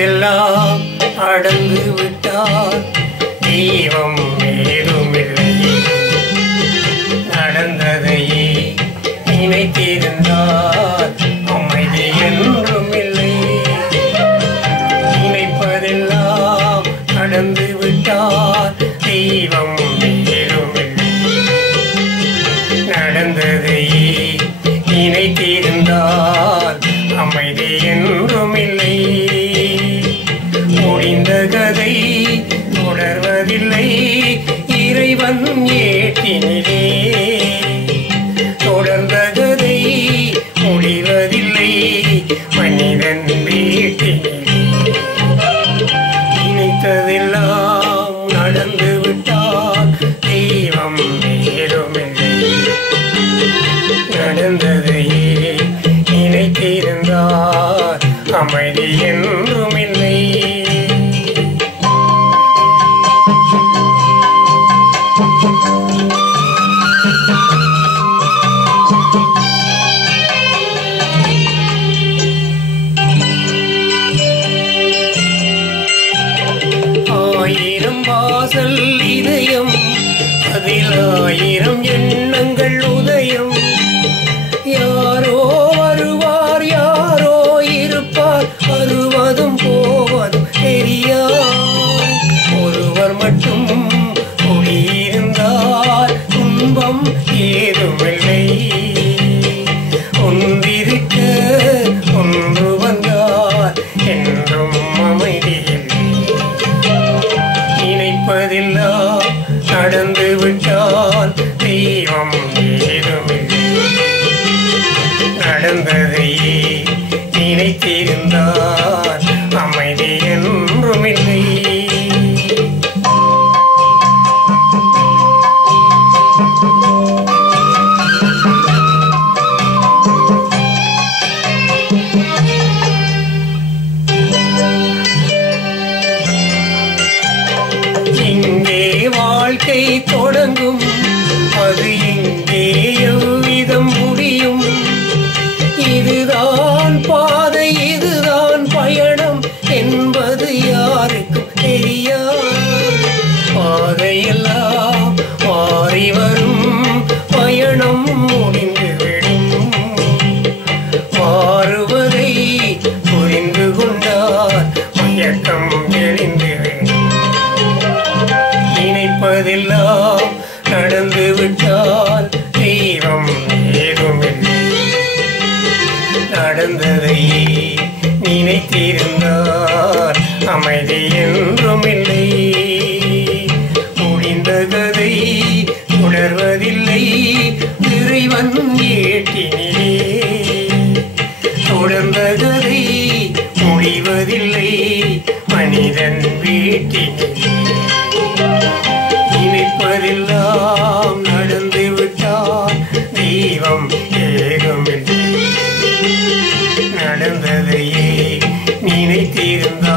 நினைப்பதெல்லாம் அடங்கு விட்டார் தெய்வம் ஏதுமில்லை நடந்ததையே நினைத்திருந்தார் அமைதி என்றும் இல்லை நினைப்பதெல்லாம் நடந்து விட்டார் தெய்வம் ஏதுமில்லை நடந்ததையே நினைத்திருந்தார் அமைதி என்றும் இறைவன் ஏற்றினிலே தொடர்ந்த முடிவதில்லை. மனிதன் வீட்டினிலே. நினைத்ததெல்லாம் நடந்து விட்டால் தெய்வம் ஏதுமில்லை நடந்ததையே நினைத்திருந்தார் அமைதி என்றும் இல்லை வாசல் இதயம் அதில் ஆயிரம் எண்ணங்கள் நினைத்திருந்தால் அமைதி என்றுமில்லை இங்கே வாழ்க்கை தொடங்கும். அது இங்கே கதையெல்லாம் மாறி வரும். பயணம் முடிந்துவிடும் மாறுவதை புரிந்து கொண்டார் மயக்கம் தெளிந்துவிடும் இணைப்பதெல்லாம் நடந்துவிட்டால் தெய்வம் ஏதுமில்லை. நடந்ததையே நினைத்திருந்தால் அமைதி என்று உணர்வதில்லை. இறைவன் ஏட்டினே தொடர்ந்ததை முடிவதில்லை. மனிதன் வீட்டினே நினைப்பதெல்லாம் நடந்து விட்டால் தெய்வம் ஏதுமில்லை நடந்ததையே நினைத்திருந்தால்